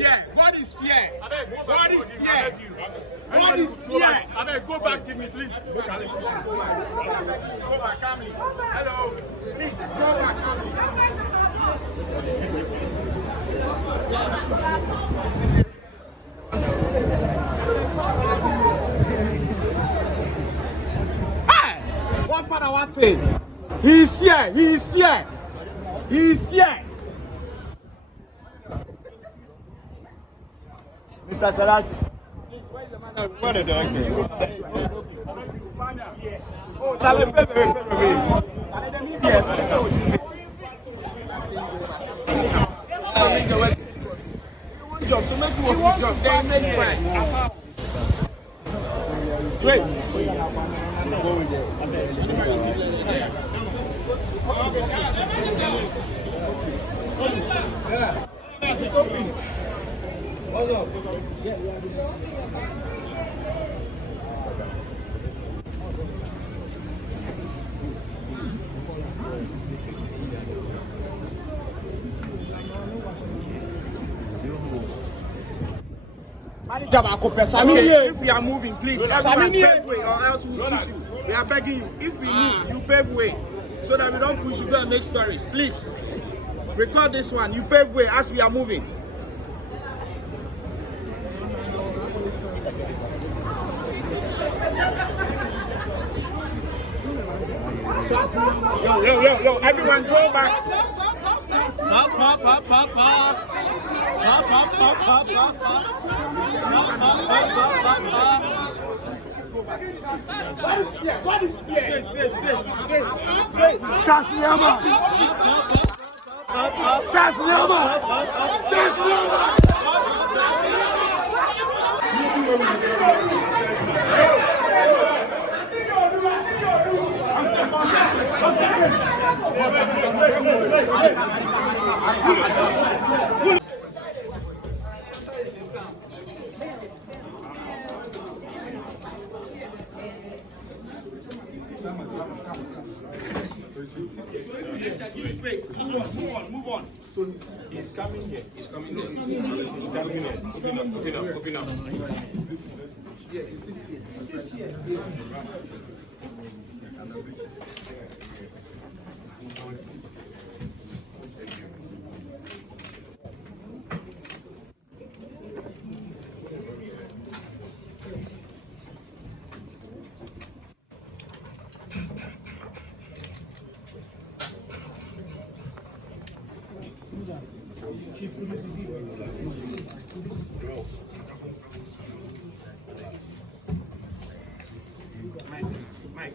here. God is here. God is here. God is here. I mean, go back, give me, please. Go back, calmly. Hello. Please, go back, calmly. Hey! One father, one thing. He is here. He is here. He is here. Mr. Salas. What are the dogs? Yes. Job, so make you work the job, then make fine. Wait. If we are moving, please, everyone pave way, or else we will push you. We are begging you. If we move, you pave way, so that we don't push you go and make stories. Please, record this one. You pave way as we are moving. Yo, everyone go back. What is here? Space. Shaxi Space. Move on. So he's coming here. He's coming here. Open up. Yeah, he sits here. Mike.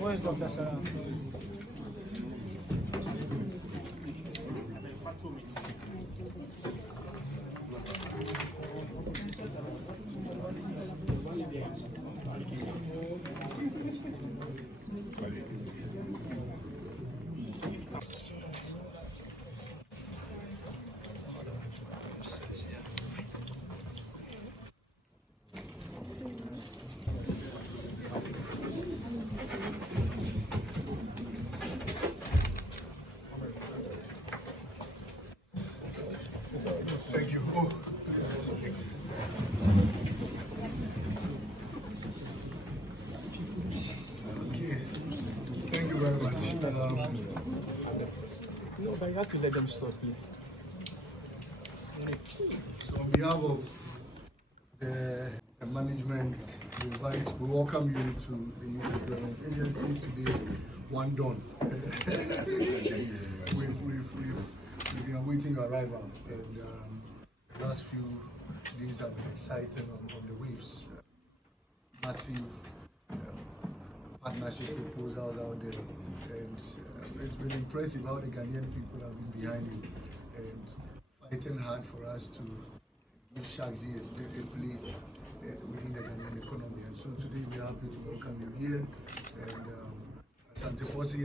Where is Dr. Sarah? Thank you. Okay. Thank you very much. No, but you have to let them stop, please. So on behalf of the management, we welcome you to the GHBRAIN agency today. One done. We've been awaiting your arrival, and the last few days have been exciting on the waves. Massive partnership proposals out there, and it's been impressive how the Ghanaian people have been behind it and fighting hard for us to give Shaxi a place within the Ghanaian economy. And so today we are happy to welcome you here. And Asante Fosi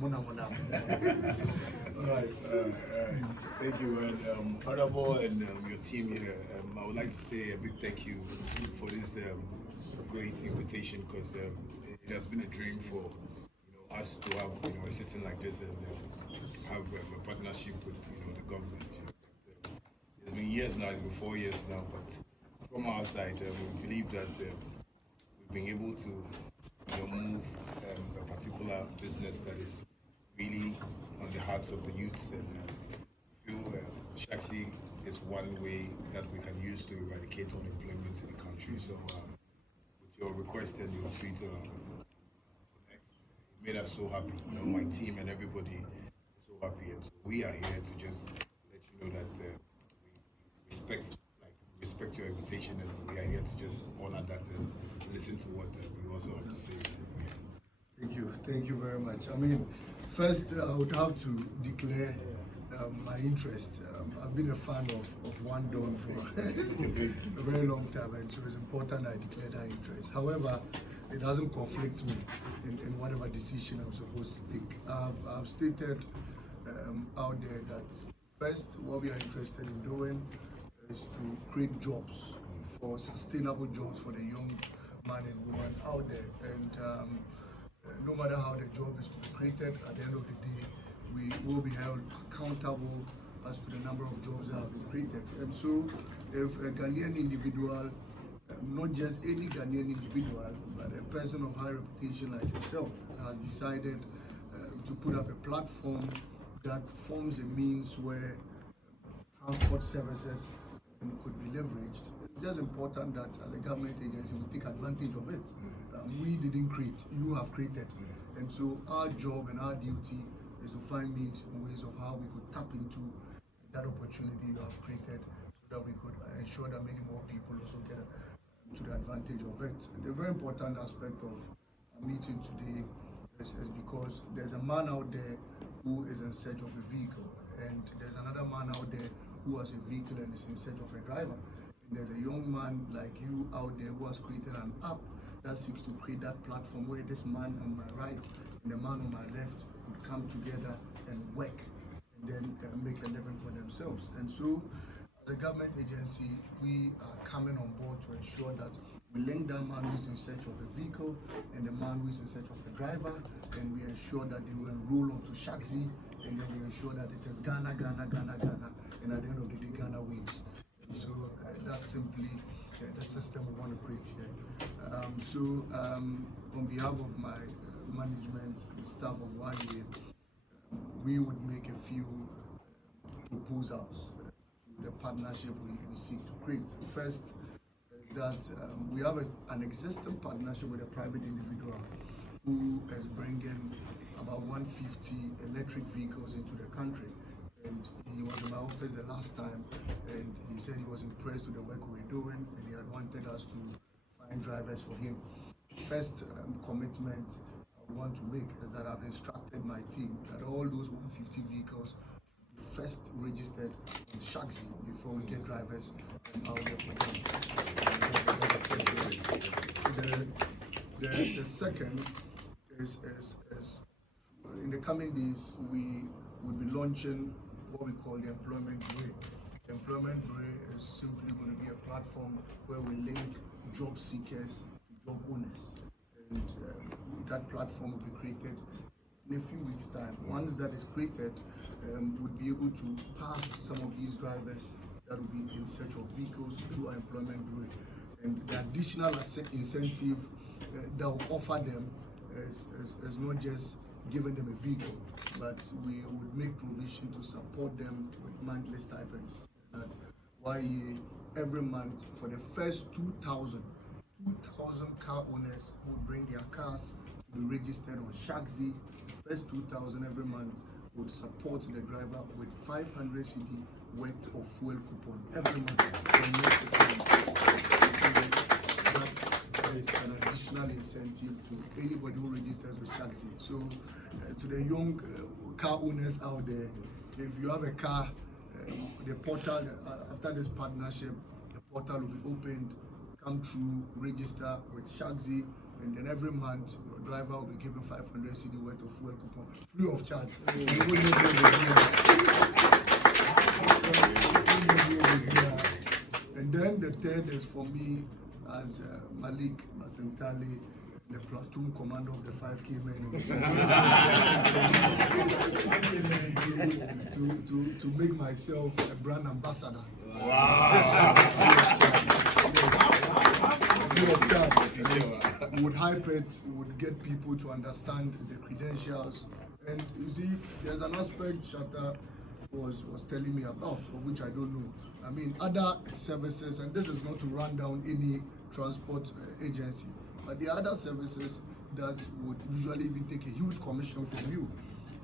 Mona. Right. Thank you, and Honorable and your team here. I would like to say a big thank you for this great invitation, because it has been a dream for us to have a sitting like this and have a partnership with the government. It's been years now. It's been 4 years now, but from our side, we believe that we've been able to move a particular business that is really on the hearts of the youths, and feel Shaxi is one way that we can use to eradicate unemployment in the country. So with your request and your tweet on X, it made us so happy. My team and everybody is so happy, and so we are here to just let you know that we respect your invitation, and we are here to just honor that and listen to what you also have to say. Thank you very much. I mean, first I would have to declare my interest. I've been a fan of One Dawn for a very long time, and so it's important I declare that interest. However, it doesn't conflict me in whatever decision I'm supposed to take. I've stated out there that first, what we are interested in doing is to create jobs, for sustainable jobs for the young man and woman out there. And no matter how the job is to be created, at the end of the day, we will be held accountable as to the number of jobs that have been created. And so, if a Ghanaian individual, not just any Ghanaian individual, but a person of high reputation like yourself, has decided to put up a platform that forms a means where transport services could be leveraged, it's just important that the government agency will take advantage of it. We didn't create, you have created. And so our job and our duty is to find means and ways of how we could tap into that opportunity you have created, so that we could ensure that many more people also get to the advantage of it. The very important aspect of our meeting today is because there's a man out there who is in search of a vehicle, and there's another man out there who has a vehicle and is in search of a driver. And there's a young man like you out there who has created an app that seeks to create that platform where this man on my right and the man on my left could come together and work and then make a living for themselves. And so, as a government agency, we are coming on board to ensure that we link that man who is in search of a vehicle and the man who is in search of a driver, and we ensure that they will enroll onto Shaxi, and then we ensure that it is Ghana, and at the end of the day, Ghana wins. And so that's simply the system we want to create here. On behalf of my management, the staff of YEA, we would make a few proposals to the partnership we seek to create. First, that we have an existing partnership with a private individual who is bringing about 150 electric vehicles into the country. And he was in my office the last time, and he said he was impressed with the work we were doing, and he had wanted us to find drivers for him. First commitment I want to make is that I've instructed my team that all those 150 vehicles should be first registered in Shaxi before we get drivers out there for them. The second is in the coming days we will be launching what we call the Employment GHBRAIN. The Employment GHBRAIN is simply going to be a platform where we link job seekers to job owners, and that platform will be created in a few weeks' time. Once that is created, we'll be able to pass some of these drivers that will be in search of vehicles through our Employment GHBRAIN. And the additional incentive that will offer them is not just giving them a vehicle, but we would make provision to support them with monthly stipends. YEA, every month for the first 2,000 car owners would bring their cars to be registered on Shaxi. The first 2,000 every month would support the driver with 500 CD worth of fuel coupon every month. is an additional incentive to anybody who registers with Shaxi. So to the young car owners out there, if you have a car, the portal, after this partnership, the portal will be opened. Come through, register with Shaxi, and then every month your driver will be given 500 CD worth of fuel coupon, free of charge. And then the third is for me as Malik Basintale, the platoon commander of the 5K men, to make myself a brand ambassador. Would hype it, would get people to understand the credentials. And you see, there's an aspect Shatta was telling me about, of which I don't know. I mean, other services, and this is not to run down any transport agency, but the other services that would usually even take a huge commission from you.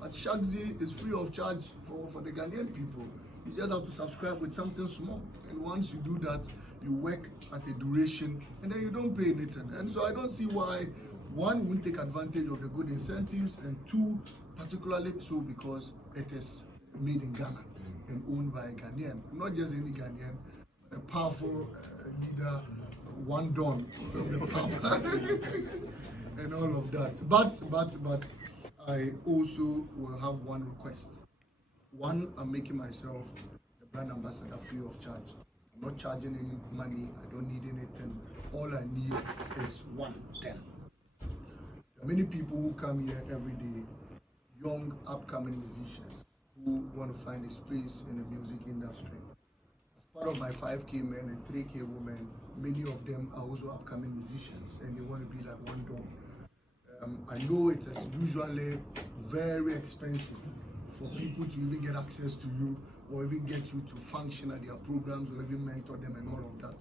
But Shaxi is free of charge for the Ghanaian people. You just have to subscribe with something small. And once you do that, you work at a duration and then you don't pay anything. And so I don't see why one won't take advantage of the good incentives, and two, particularly so because it is made in Ghana and owned by a Ghanaian. Not just any Ghanaian, but a powerful leader, one don from the power and all of that. But I also will have one request. One, I'm making myself the brand ambassador free of charge. I'm not charging any money. I don't need anything. All I need is 110. There are many people who come here every day, young, upcoming musicians who want to find a space in the music industry. As part of my 5K men and 3K women, many of them are also upcoming musicians and they want to be like one dog. I know it is usually very expensive for people to even get access to you or even get you to function at their programs or even mentor them and all of that.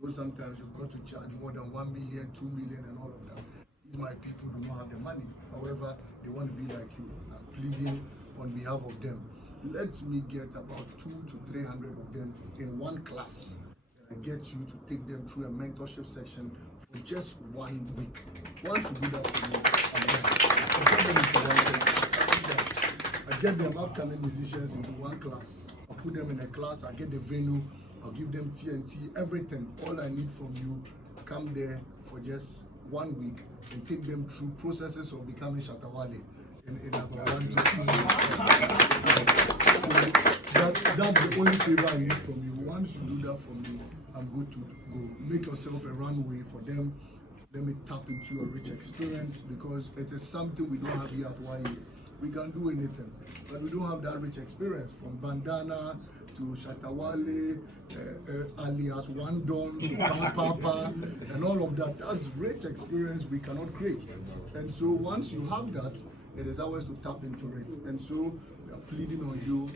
Because sometimes you've got to charge more than 1 million, 2 million and all of that. These my people do not have the money. However, they want to be like you. I'm pleading on behalf of them. Let me get about 200 to 300 of them in one class. And I get you to take them through a mentorship section for just 1 week. Once you do that for me, I get them upcoming musicians into one class. I'll put them in a class, I'll get the venue, I'll give them TNT, everything. All I need from you, come there for just 1 week and take them through processes of becoming Shatta wale in about 1 to 2 weeks. That's the only favor I need from you. Once you do that for me, I'm good to go. Make yourself a runway for them. Let me tap into your rich experience, because it is something we don't have here at YEA. We can do anything, but we don't have that rich experience, from bandana to Shatta wale, alias one don to papa, and all of that. That's rich experience we cannot create. And so once you have that, it is ours to tap into it. And so we are pleading on you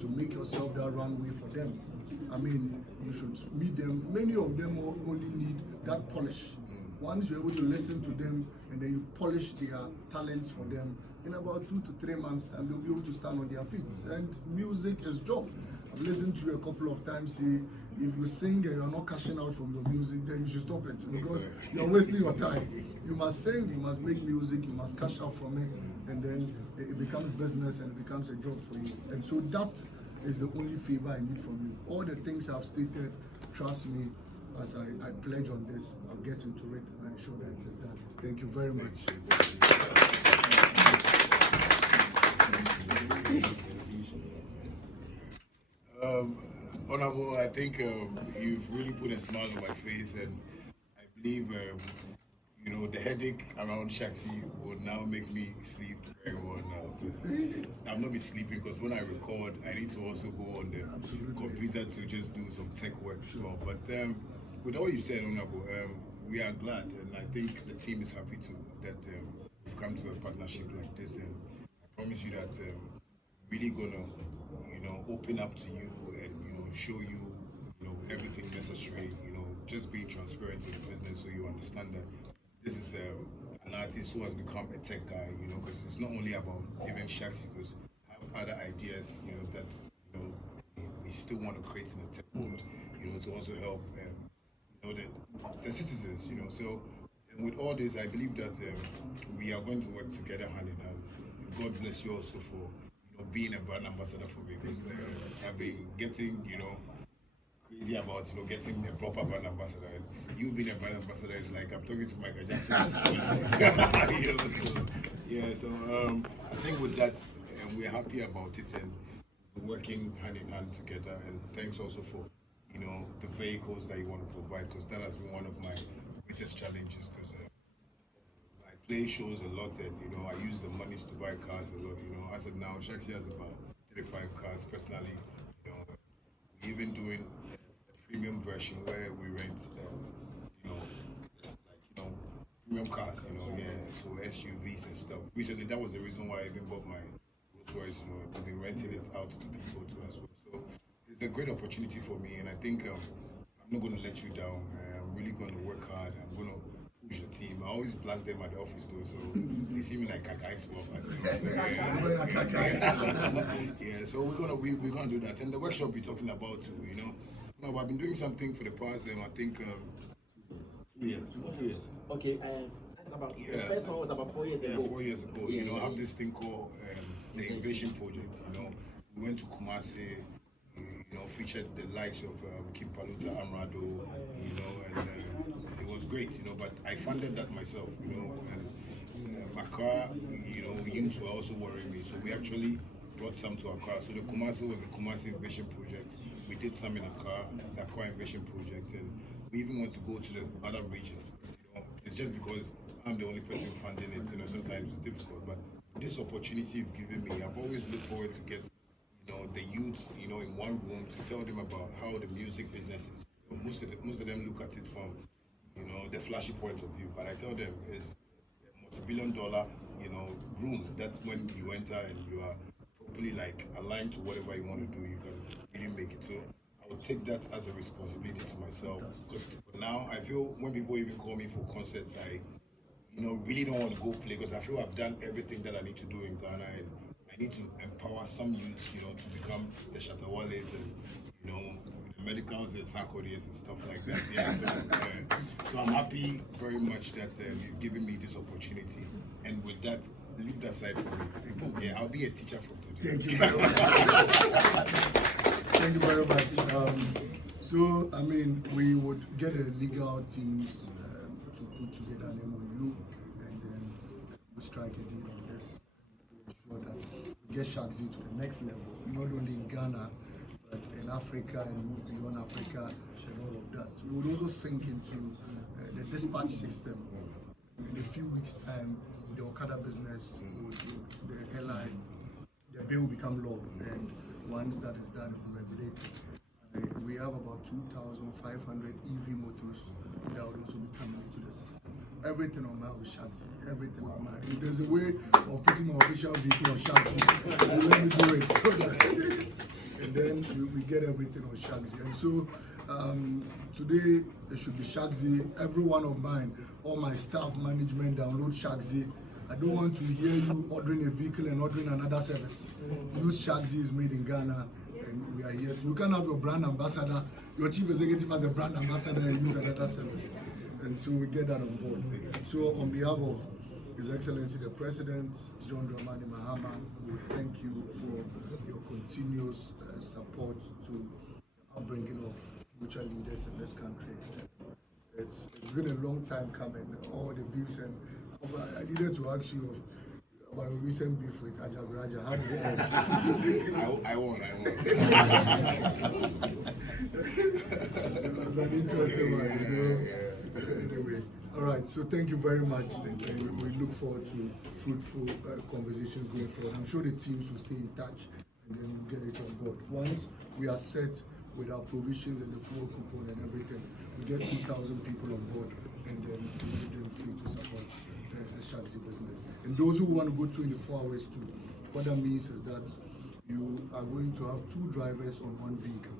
to make yourself that runway for them. I mean, you should meet them. Many of them only need that polish. Once you're able to listen to them and then you polish their talents for them, in about 2 to 3 months time, they'll be able to stand on their feet. And music is job. I've listened to you a couple of times say, if you sing and you're not cashing out from your music, then you should stop it, because you're wasting your time. You must sing, you must make music, you must cash out from it, and then it becomes business and it becomes a job for you. And so that is the only favor I need from you. All the things I've stated, trust me, as I pledge on this, I'll get into it and ensure that it is done. Thank you very much. Honorable, I think you've really put a smile on my face, and I believe you know, the headache around Shaxi will now make me sleep very well now, because I'll not be sleeping, because when I record I need to also go on the computer to just do some tech work as well. But with all you said, Honorable, we are glad, and I think the team is happy too that we've come to a partnership like this, and I promise you that really gonna, you know, open up to you and, you know, show you, you know, everything necessary, you know, just being transparent in the business so you understand that this is an artist who has become a tech guy, you know, because it's not only about even Shaxi, because I have other ideas, you know, that, you know, we still want to create in the tech world, you know, to also help, you know, the citizens, you know. So And with all this, I believe that we are going to work together hand in hand. And God bless you also for being a brand ambassador for me, because I've been getting crazy about getting a proper brand ambassador. And you being a brand ambassador is like I'm talking to Michael Jackson. So I think with that, we're happy about it, and we're working hand in hand together. And thanks also for the vehicles that you want to provide, because that has been one of my greatest challenges, because I play shows a lot, and I use the monies to buy cars a lot. As of now, Shaxi has about 35 cars personally. We're even doing a premium version where we rent premium cars, so SUVs and stuff. Recently, that was the reason why I even bought my Rolls Royce. I've been renting it out to people too as well. So it's a great opportunity for me, and I think I'm not going to let you down. I'm really going to work hard. I'm going to push the team. I always blast them at the office though, so they see me like Kaka Swap. So we're gonna do that. And the workshop we're talking about too, I've been doing something for the past, I think 2 years. Okay, that's about the first one was about 4 years ago. 4 years ago. I have this thing called the Invasion Project. We went to Kumasi, featured the likes of Kim Paluta, Amrado, and it was great, but I funded that myself, and Accra, youths were also worrying me, so we actually brought some to Accra. So the Kumasi was a Kumasi Invasion Project. We did some in Accra, the Accra Invasion Project, and we even want to go to the other regions. But, it's just because I'm the only person funding it, sometimes it's difficult. But this opportunity you've given me, I've always looked forward to get the youths, in one room to tell them about how the music business is. Most of them look at it from, the flashy point of view. But I tell them it's a multi-billion-dollar, room. That's when you enter and you are properly aligned to whatever you want to do. You can really make it. So I would take that as a responsibility to myself. Because now I feel when people even call me for concerts, I, really don't want to go play, because I feel I've done everything that I need to do in Ghana, and I need to empower some youths, to become the Shatta wales and, the medicals and Sarkodis and stuff like that. So I'm happy very much that you've given me this opportunity. And with that, leave that side for me. I'll be a teacher from today. Thank you very much. Thank you very much. We would get a legal teams to put together an MOU, and then we strike a deal on this to ensure that we get Shaxi to the next level, not only in Ghana, but in Africa and move beyond Africa and all of that. We would also sink into the dispatch system. In a few weeks' time, the Okada business, the airline, the bill will become law, and once that is done, it will be regulated. We have about 2,500 EV motors that will also be coming into the system. Everything on that with Shaxi, everything on that. If there's a way of putting my official vehicle on Shaxi, let me do it. And then we get everything on Shaxi. And so today it should be Shaxi. Every one of mine, all my staff, management, download Shaxi. I don't want to hear you ordering a vehicle and ordering another service. Use Shaxi is made in Ghana, and we are here. You can have your brand ambassador, your chief executive as the brand ambassador, and use another service. And so we get that on board. So on behalf of His Excellency the President, John Dramani Mahama, we thank you for your continuous support to the upbringing of future leaders in this country. It's been a long time coming, all the beefs, and I needed to ask you about your recent beef with GHBRAIN. How did it end? I won. It was an interesting one, Anyway, all right, so thank you very much. We look forward to fruitful conversations going forward. I'm sure the teams will stay in touch, and then we'll get it on board. Once we are set with our provisions and the fuel coupon and everything, we get 2,000 people on board, and then we give them free to support the Shaxi business. And those who want to go 24 hours too, what that means is that you are going to have 2 drivers on 1 vehicle.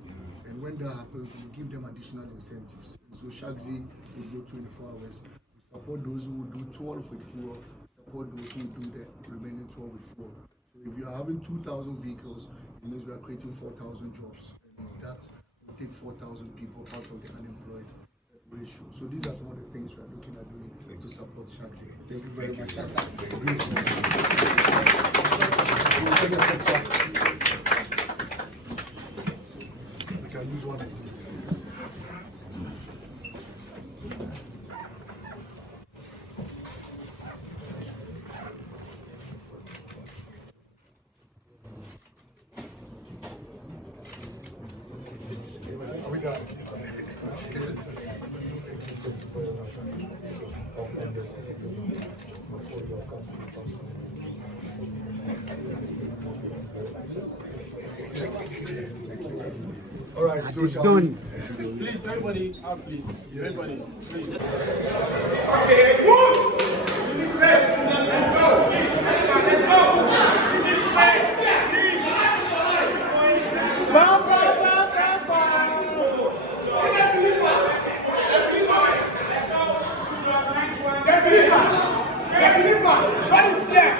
And when that happens, we give them additional incentives. And so Shaxi will go 24 hours. We support those who will do 12 with fuel, support those who do the remaining 12 with fuel. So if you are having 2,000 vehicles, it means we are creating 4,000 jobs. And that will take 4,000 people out of the unemployed. ratio. So these are some of the things we are looking at doing to support Shaxi. Thank you very much, Shatta. We can use one of these. Are we done? All right, so shall we? Please, everybody, out, please. Everybody, please. Okay, move! In this space. Let's go. Let's go. In this space. Please. Bam, bam, bam, bam, bam. Let's keep going. Let's go. Nice one. Get believer. What is here?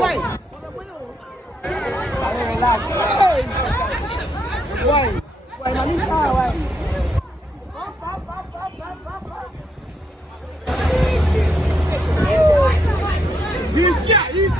Why? Why? Why? Why? He's here. He's